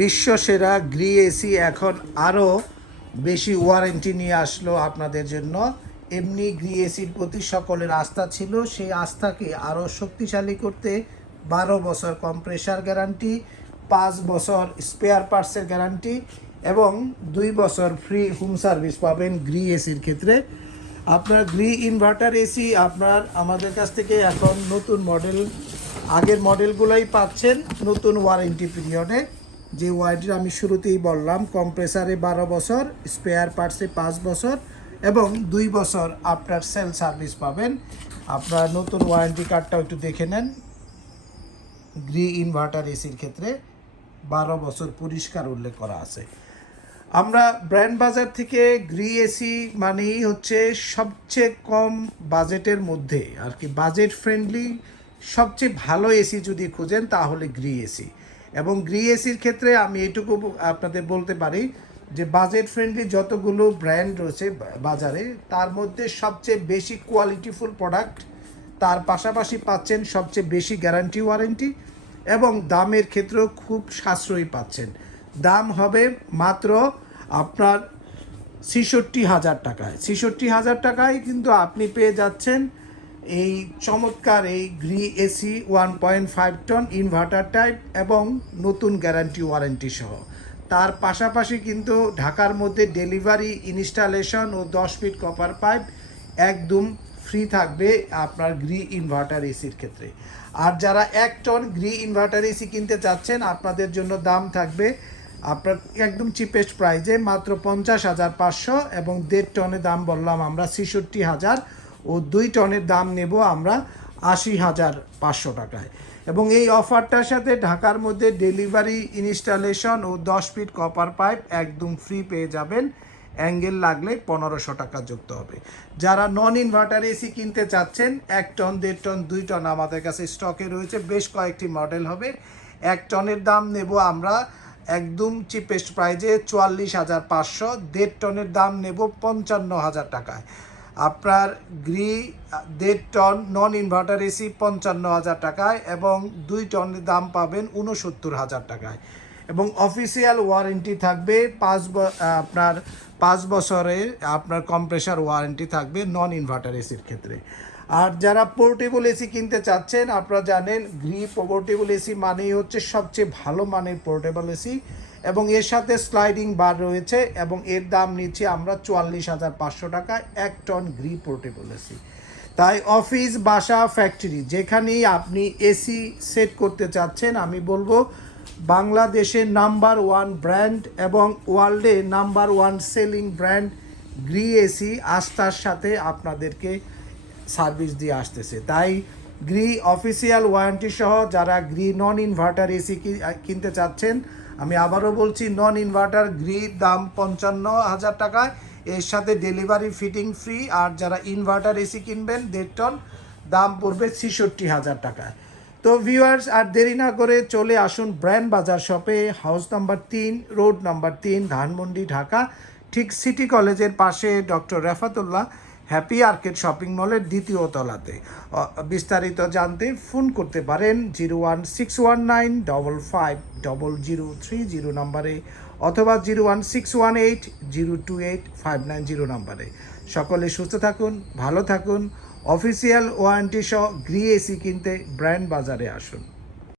বিশ্বসেরা Gree AC এখন আরও বেশি ওয়ারেন্টি নিয়ে আসলো আপনাদের জন্য। এমনি গ্রি এসির প্রতি সকলের আস্থা ছিল, সেই আস্থাকে আরও শক্তিশালী করতে বারো বছর কম্প্রেসার গ্যারান্টি, পাঁচ বছর স্পেয়ার পার্টসের গ্যারান্টি এবং দুই বছর ফ্রি হোম সার্ভিস পাবেন গ্রি এসির ক্ষেত্রে। আপনার গ্রি ইনভার্টার এসি আপনার আমাদের কাছ থেকে এখন নতুন মডেল, আগের মডেলগুলোই পাচ্ছেন, নতুন ওয়ারেন্টি পিরিয়ডে। যে ওয়ারেন্টির আমি শুরুতেই বললাম কম্প্রেসারে বারো বছর স্পেয়ার পার্টসে পাঁচ বছর এবং দুই বছর আপনার সেল সার্ভিস পাবেন। আপনার নতুন ওয়ারেন্টি কার্ডটাও একটু দেখে নেন। গ্রি ইনভার্টার এসির ক্ষেত্রে বারো বছর পরিষ্কার উল্লেখ করা আছে। আমরা ব্র্যান্ড বাজার থেকে গ্রি এসি মানেই হচ্ছে সবচেয়ে কম বাজেটের মধ্যে, আর কি বাজেট ফ্রেন্ডলি সবচেয়ে ভালো এসি যদি খুঁজেন তাহলে গ্রি এসি এবং গ্রি এসির ক্ষেত্রে আমি এটুকু আপনাদের বলতে পারি যে বাজেট ফ্রেন্ডলি যতগুলো ব্র্যান্ড রয়েছে বাজারে, তার মধ্যে সবচেয়ে বেশি কোয়ালিটিফুল প্রোডাক্ট তার পাশাপাশি পাচ্ছেন সবচেয়ে বেশি গ্যারান্টি ওয়ারেন্টি এবং দামের ক্ষেত্রেও খুব সাশ্রয়ী পাচ্ছেন। দাম হবে মাত্র আপনার ছেষট্টি হাজার টাকায়। ছেষট্টি হাজার টাকায় কিন্তু আপনি পেয়ে যাচ্ছেন এই চমৎকার এই Gree AC one point five ton inverter type এবং নতুন গ্যারান্টি ওয়ারেন্টি সহ। তার পাশাপাশি কিন্তু ঢাকার মধ্যে ডেলিভারি ইনস্টলেশন ও দশ ফিট কপার পাইপ একদম ফ্রি থাকবে আপনার গ্রি ইনভার্টার এসির ক্ষেত্রে। আর যারা এক টন গ্রি ইনভার্টার এসি কিনতে চাচ্ছেন, আপনাদের জন্য দাম থাকবে আপনার একদম চিপেস্ট প্রাইজে মাত্র পঞ্চাশ হাজার পাঁচশো এবং দেড় টনের দাম বললাম আমরা ছেষট্টি হাজার ও দুই টনের দাম নেব আমরা আশি হাজার পাঁচশো টাকায়। এবং এই অফারটার সাথে ঢাকার মধ্যে ডেলিভারি, ইনস্টলেশন ও দশ ফিট কপার পাইপ একদম ফ্রি পেয়ে যাবেন। অ্যাঙ্গেল লাগলে পনেরোশো টাকা যুক্ত হবে। যারা নন ইনভার্টার এসি কিনতে চাচ্ছেন, এক টন, দেড় টন, দুই টন আমাদের কাছে স্টকে রয়েছে, বেশ কয়েকটি মডেল হবে। এক টনের দাম নেব আমরা একদম চিপেস্ট প্রাইজে চুয়াল্লিশ হাজার পাঁচশো, দেড় টনের দাম নেব পঞ্চান্ন হাজার টাকায়। আপনার গ্রি দেড় টন নন ইনভার্টার এসি পঞ্চান্ন হাজার টাকায় এবং দুই টনের দাম পাবেন উনসত্তর হাজার টাকায়। এবং অফিসিয়াল ওয়ারেন্টি থাকবে পাঁচ আপনার পাঁচ বছরের আপনার কম্প্রেসার ওয়ারেন্টি থাকবে নন ইনভার্টার এসির ক্ষেত্রে। আর যারা পোর্টেবল এসি কিনতে চাচ্ছেন, আপনারা জানেন গ্রি পোর্টেবল এসি মানেই হচ্ছে সবচেয়ে ভালো মানের পোর্টেবল এসি এবং এর সাথে স্লাইডিং বার রয়েছে এবং এর দাম নিচ্ছি আমরা চুয়াল্লিশ হাজার পাঁচশো টাকা, এক টন গ্রি পোর্টেবল এসি তাই অফিস বাসা ফ্যাক্টরি যেখানেই আপনি এসি সেট করতে চাচ্ছেন, আমি বলব বাংলাদেশের নাম্বার ওয়ান ব্র্যান্ড এবং ওয়ার্ল্ডে number one selling brand Gree AC আস্থার সাথে আপনাদেরকে সার্ভিস দিয়ে আসতেছে। তাই গ্রি অফিসিয়াল ওয়ারেন্টি সহ যারা গ্রি নন ইনভার্টার এসি কিনতে চাচ্ছেন, আমি আবারও বলছি নন ইনভার্টার গ্রি দাম পঞ্চান্ন হাজার টাকা এর সাথে ডেলিভারি ফিটিং ফ্রি আর যারা ইনভার্টার এসি কিনবেন, দেড় টন দাম পড়বে ছেষট্টি হাজার টাকায়। তো ভিউয়ার্স আর দেরি না করে চলে আসুন ব্র্যান্ড বাজার শপে হাউস নাম্বার তিন রোড নাম্বার তিন, ধানমন্ডি, ঢাকা। ঠিক সিটি কলেজের পাশে doctor Refatullah. Happy arcade shopping মলের দ্বিতীয় তলাতে। বিস্তারিত জানতে ফোন করতে পারেন zero one six one nine double five double zero three zero নাম্বারে অথবা zero one six one eight zero two eight five nine zero নাম্বারে। সকলে সুস্থ থাকুন, ভালো থাকুন। অফিসিয়াল ওয়ারেন্টি সহ গ্রি এসি কিনতে ব্র্যান্ড বাজারে আসুন।